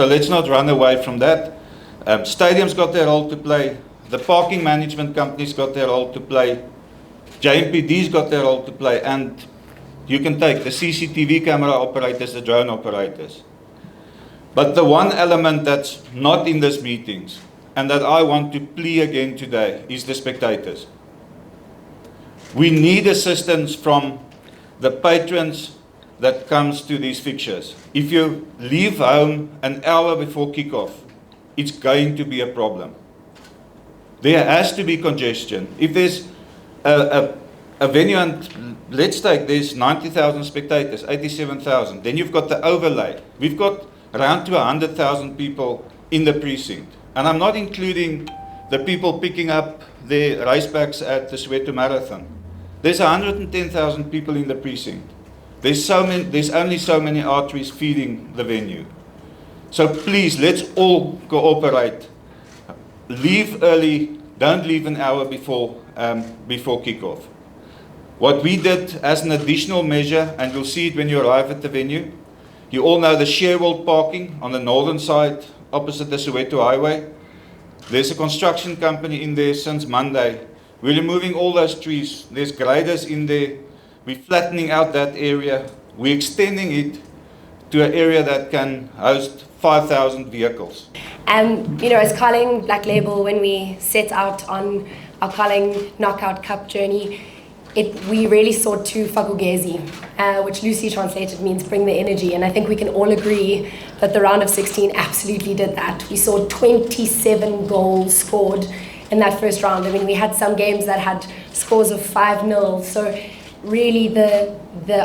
So let's not run away from that. Stadiums got their role to play. The parking management companies got their role to play. JMPD's got their role to play. And you can take the CCTV camera operators, the drone operators. But the one element that's not in these meetings, and that I want to plea again today, is the spectators. We need assistance from the patrons that comes to these fixtures. If you leave home an hour before kickoff, it's going to be a problem. There has to be congestion. If there's a venue, and let's take there's 90,000 spectators, 87,000, then you've got the overlay. We've got around to 100,000 people in the precinct. And I'm not including the people picking up their race packs at the Soweto Marathon. There's 110,000 people in the precinct. There's only so many arteries feeding the venue. So please, let's all cooperate. Leave early, don't leave an hour before kickoff. What we did as an additional measure, and you'll see it when you arrive at the venue, you all know the Sherwold parking on the northern side, opposite the Soweto Highway. There's a construction company in there since Monday. We're removing all those trees. There's graders in there. We're flattening out that area. We're extending it to an area that can host 5,000 vehicles. As Carling Black Label, when we set out on our Carling Knockout Cup journey, we really sought to fagugezi, which loosely translated means bring the energy. And I think we can all agree that the round of 16 absolutely did that. We saw 27 goals scored in that first round. I mean, we had some games that had scores of 5-0. So really the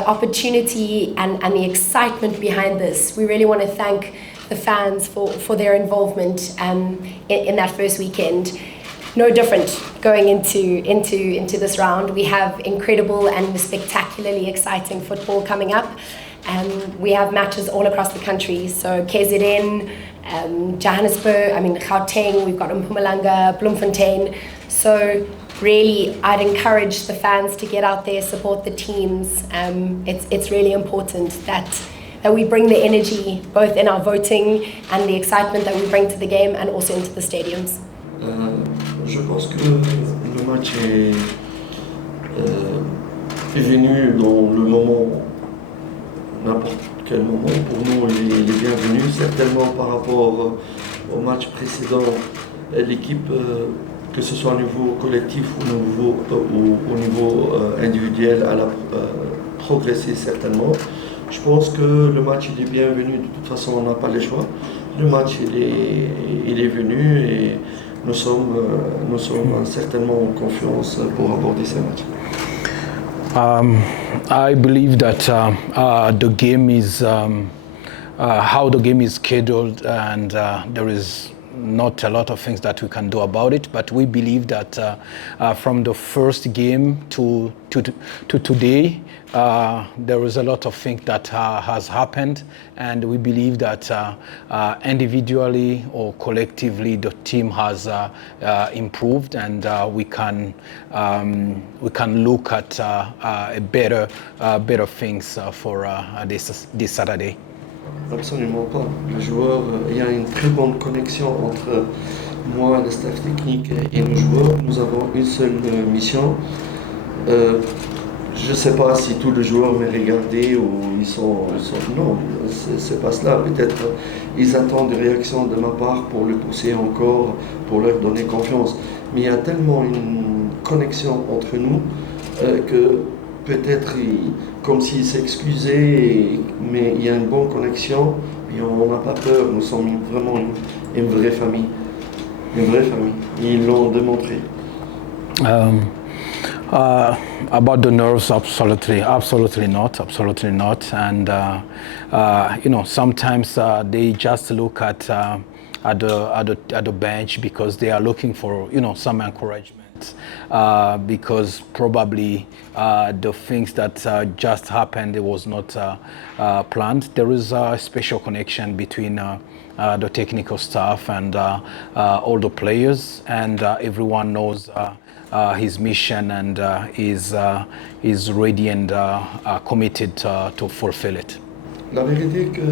opportunity and the excitement behind this, we really want to thank the fans for their involvement in that first weekend. No different going into this round. We have incredible and spectacularly exciting football coming up. We have matches all across the country. So KZN, Johannesburg, Gauteng, we've got Mpumalanga, Bloemfontein. So really, I'd encourage the fans to get out there, support the teams. It's really important that we bring the energy both in our voting and the excitement that we bring to the game and also into the stadiums. Je pense que le match est venu dans le moment, n'importe quel moment. Pour nous, il est bienvenu, certainement par rapport au match précédent. L'équipe, que ce soit au niveau collectif ou au niveau individuel, elle a progressé certainement. Je pense que le match il est bienvenu, de toute façon on n'a pas le choix. Le match il est venu et nous sommes certainement en confiance pour aborder ce match. I believe that the game is how the game is scheduled, and there is not a lot of things that we can do about it, but we believe that from the first game to today, there is a lot of things that has happened, and we believe that individually or collectively the team has improved, and we can look at better things for this Saturday. Absolument pas. Les joueurs, il y a une très bonne connexion entre moi, le staff technique et nos joueurs. Nous avons une seule mission. Je ne sais pas si tous les joueurs m'ont regardé ou ils sont non, c'est pas cela. Peut-être ils attendent des réactions de ma part pour le pousser encore, pour leur donner confiance. Mais il y a tellement une connexion entre nous que peut-être comme s'ils s'excusaient, mais il y a une bonne connexion et on n'a pas peur. Nous sommes vraiment une vraie famille. Une vraie famille. Ils l'ont démontré. About the nerves, absolutely not. And sometimes they just look at the bench because they are looking for some encouragement. Because probably the things that just happened, it was not planned. There is a special connection between the technical staff and all the players, and everyone knows his mission and is ready and committed to fulfill it. La vérité est que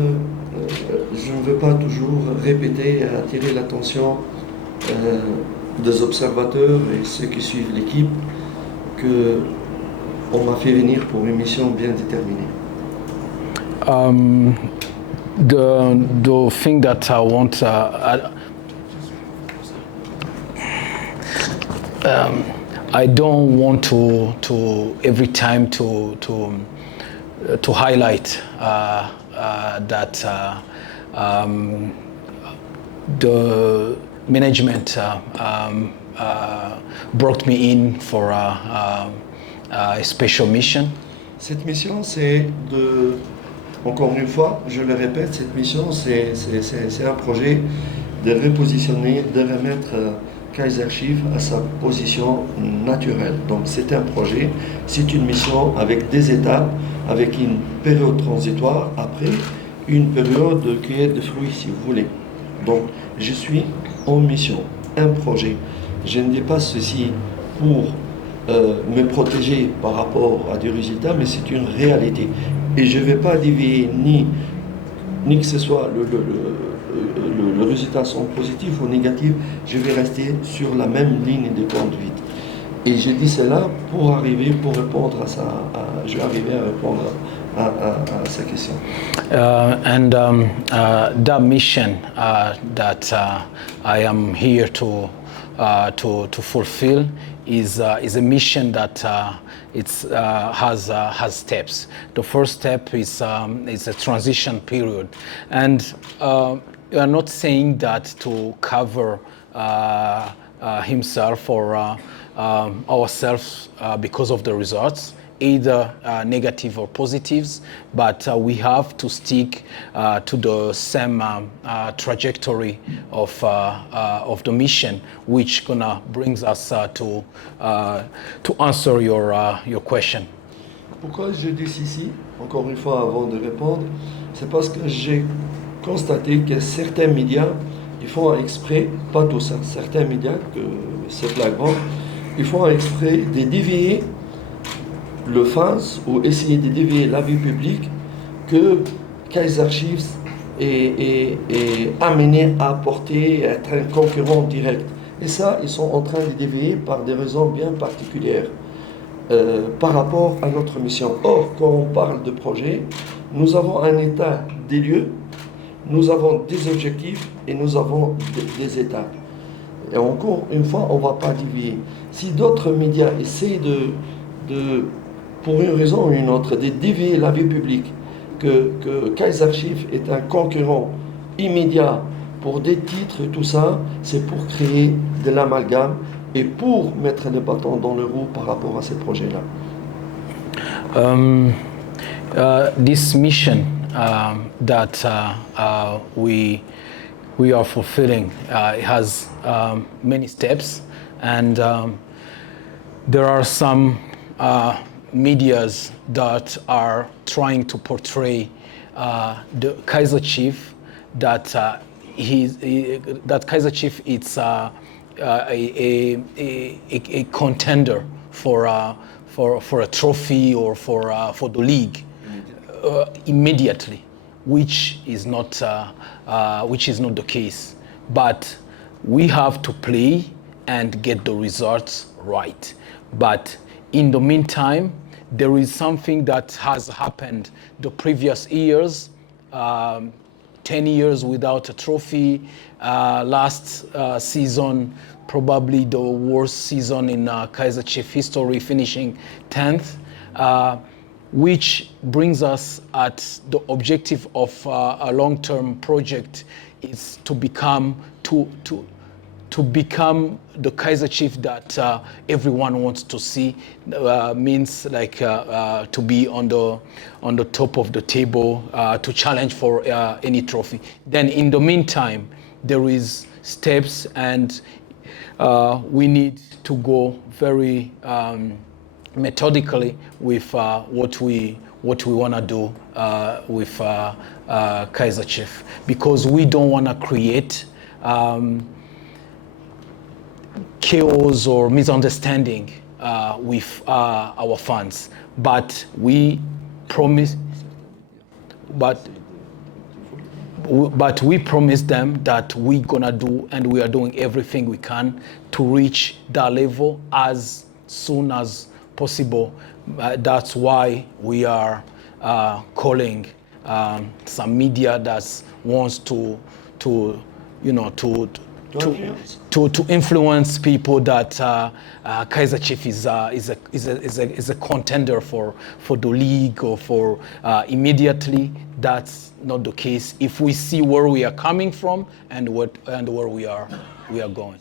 je ne veux pas toujours répéter et attirer l'attention des observateurs et ceux qui suivent l'équipe que on m'a fait venir pour une mission bien déterminée. The thing that I want I don't want to every time to highlight that the management brought me in for a special mission. Cette mission, c'est de, encore une fois, je le répète, cette mission, c'est un projet de repositionner, de remettre Kaizer Chiefs à sa position naturelle. Donc c'est un projet, c'est une mission avec des étapes, avec une période transitoire, après une période de cueillette de fruits, si vous voulez. Donc je suis en mission, un projet. Je ne dis pas ceci pour me protéger par rapport à des résultats, mais c'est une réalité. Et je ne vais pas dévier ni que ce soit le résultat sont positif ou négatif, je vais rester sur la même ligne de conduite. Et j'ai dit cela pour répondre à ça, je vais arriver à répondre à sa question. That mission that I am here to fulfill is a mission that has steps. The first step is a transition period, and we are not saying that to cover himself or ourselves because of the results, either negative or positives, but we have to stick to the same trajectory of the mission, which gonna brings us to answer your question. Pourquoi je dis ceci, encore une fois avant de répondre, c'est parce que j'ai constaté que certains médias, ils font exprès, pas tous, hein, certains médias, que c'est flagrant, ils font exprès de dévier le fans ou essayer de dévier l'avis public que Kaizer Chiefs est amené à porter, à être un concurrent direct. Et ça, ils sont en train de dévier par des raisons bien particulières par rapport à notre mission. Or, quand on parle de projet, nous avons un état des lieux, nous avons des objectifs et nous avons des étapes. Et encore une fois, on ne va pas dévier. Si d'autres médias essaient pour une raison ou une autre, de dévier l'avis public, que Kaizer Chiefs est un concurrent immédiat pour des titres et tout ça, c'est pour créer de l'amalgame et pour mettre le bâton dans le roue par rapport à ces projets-là. This mission that we are fulfilling has many steps, and there are some medias that are trying to portray the Kaizer Chiefs that Kaizer Chiefs is a contender for a trophy or for the league immediately, which is not the case. But we have to play and get the results right. But in the meantime, there is something that has happened the previous years, 10 years without a trophy, last season, probably the worst season in Kaizer Chiefs history, finishing 10th, which brings us at the objective of a long-term project is to become the Kaizer Chiefs that everyone wants to see, means like to be on the top of the table, to challenge for any trophy. Then in the meantime, there is steps, and we need to go very methodically with what we want to do with Kaizer Chiefs, because we don't want to create chaos or misunderstanding with our fans, but we promise but we promise them that we're gonna do, and we are doing everything we can to reach that level as soon as possible. That's why we are calling some media that wants to influence people that Kaizer Chiefs is a contender for the league or for immediately. That's not the case. If we see where we are coming from and where we are going.